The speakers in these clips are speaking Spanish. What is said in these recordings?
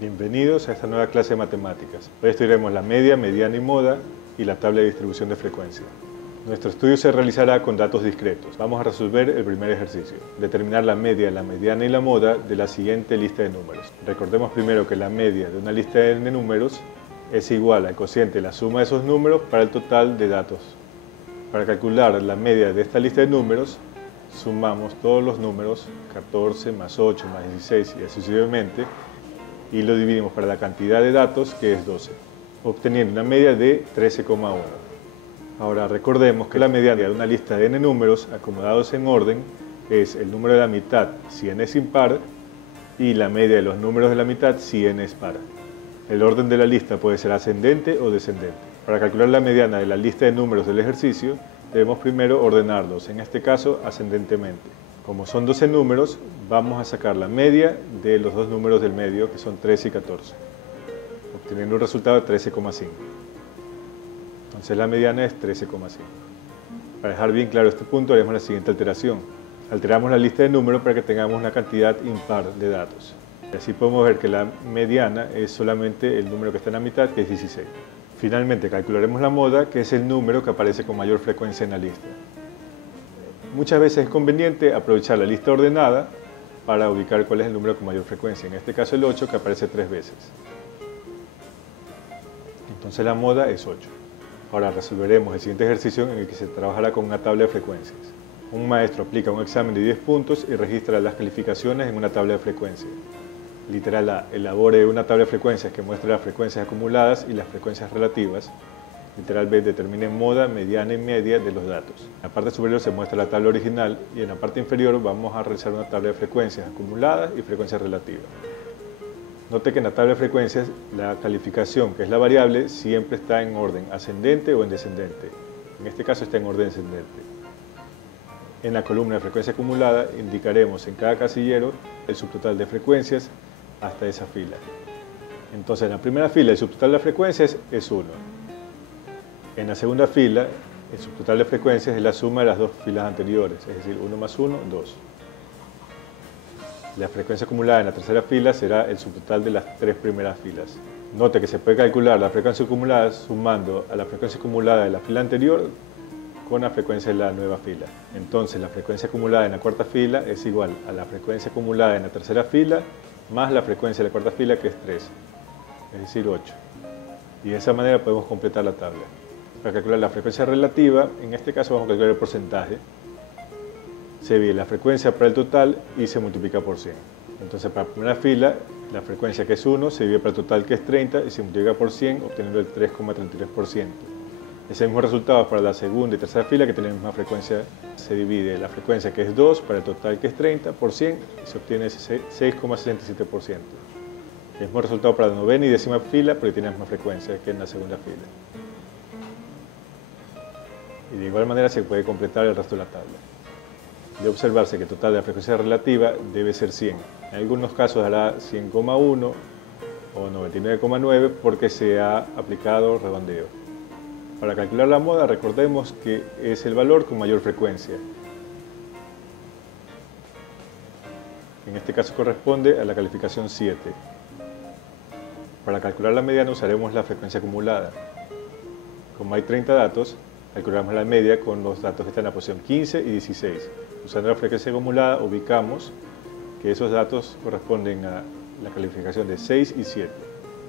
Bienvenidos a esta nueva clase de matemáticas. Hoy estudiaremos la media, mediana y moda y la tabla de distribución de frecuencia. Nuestro estudio se realizará con datos discretos. Vamos a resolver el primer ejercicio. Determinar la media, la mediana y la moda de la siguiente lista de números. Recordemos primero que la media de una lista de n números es igual al cociente de la suma de esos números para el total de datos. Para calcular la media de esta lista de números, sumamos todos los números, 14 más 8 más 16 y así sucesivamente, y lo dividimos para la cantidad de datos, que es 12, obteniendo una media de 13,1. Ahora recordemos que la mediana de una lista de n números acomodados en orden es el número de la mitad si n es impar y la media de los números de la mitad si n es par. El orden de la lista puede ser ascendente o descendente. Para calcular la mediana de la lista de números del ejercicio, debemos primero ordenarlos, en este caso ascendentemente. Como son 12 números, vamos a sacar la media de los dos números del medio, que son 13 y 14, obteniendo un resultado de 13,5. Entonces la mediana es 13,5. Para dejar bien claro este punto, haremos la siguiente alteración. Alteramos la lista de números para que tengamos una cantidad impar de datos. Y así podemos ver que la mediana es solamente el número que está en la mitad, que es 16. Finalmente calcularemos la moda, que es el número que aparece con mayor frecuencia en la lista. Muchas veces es conveniente aprovechar la lista ordenada para ubicar cuál es el número con mayor frecuencia. En este caso el 8, que aparece 3 veces. Entonces la moda es 8. Ahora resolveremos el siguiente ejercicio en el que se trabajará con una tabla de frecuencias. Un maestro aplica un examen de 10 puntos y registra las calificaciones en una tabla de frecuencias. Literal A, elabore una tabla de frecuencias que muestre las frecuencias acumuladas y las frecuencias relativas. Literal B, determine moda, mediana y media de los datos. En la parte superior se muestra la tabla original y en la parte inferior vamos a realizar una tabla de frecuencias acumuladas y frecuencias relativas. Note que en la tabla de frecuencias la calificación, que es la variable, siempre está en orden ascendente o en descendente. En este caso está en orden descendente. En la columna de frecuencia acumulada indicaremos en cada casillero el subtotal de frecuencias hasta esa fila. Entonces en la primera fila el subtotal de frecuencias es 1. En la segunda fila el subtotal de frecuencias es la suma de las dos filas anteriores, es decir, 1 más 1, 2. La frecuencia acumulada en la tercera fila será el subtotal de las 3 primeras filas. Note que se puede calcular la frecuencia acumulada sumando a la frecuencia acumulada de la fila anterior con la frecuencia de la nueva fila. Entonces la frecuencia acumulada en la cuarta fila es igual a la frecuencia acumulada en la tercera fila más la frecuencia de la cuarta fila, que es 3, es decir 8. Y de esa manera podemos completar la tabla. Para calcular la frecuencia relativa, en este caso vamos a calcular el porcentaje. Se divide la frecuencia para el total y se multiplica por 100. Entonces para la primera fila, la frecuencia, que es 1, se divide para el total, que es 30, y se multiplica por 100, obteniendo el 3,33%. Ese mismo resultado para la segunda y tercera fila, que tienen la misma frecuencia. Se divide la frecuencia, que es 2, para el total, que es 30, por 100, y se obtiene ese 6,67%. El mismo resultado para la novena y décima fila, porque tiene la misma frecuencia que en la segunda fila. Y de igual manera se puede completar el resto de la tabla. De observarse que el total de la frecuencia relativa debe ser 100. En algunos casos dará 100,1 o 99,9 porque se ha aplicado redondeo. Para calcular la moda, recordemos que es el valor con mayor frecuencia. En este caso corresponde a la calificación 7. Para calcular la mediana usaremos la frecuencia acumulada. Como hay 30 datos, calculamos la media con los datos que están en la posición 15 y 16. Usando la frecuencia acumulada ubicamos que esos datos corresponden a la calificación de 6 y 7.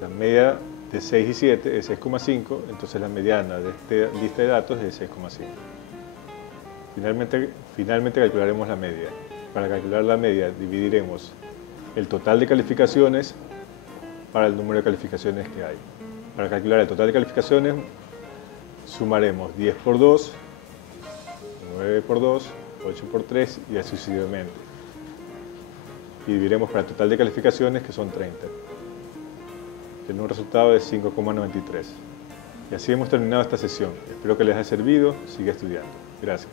La media de 6 y 7 es 6,5, entonces la mediana de esta lista de datos es 6,5. Finalmente calcularemos la media. Para calcular la media dividiremos el total de calificaciones para el número de calificaciones que hay. Para calcular el total de calificaciones sumaremos 10 por 2, 9 por 2, 8 por 3 y así sucesivamente. Y dividiremos para el total de calificaciones, que son 30. Tiene un resultado de 5,93. Y así hemos terminado esta sesión. Espero que les haya servido. Siga estudiando. Gracias.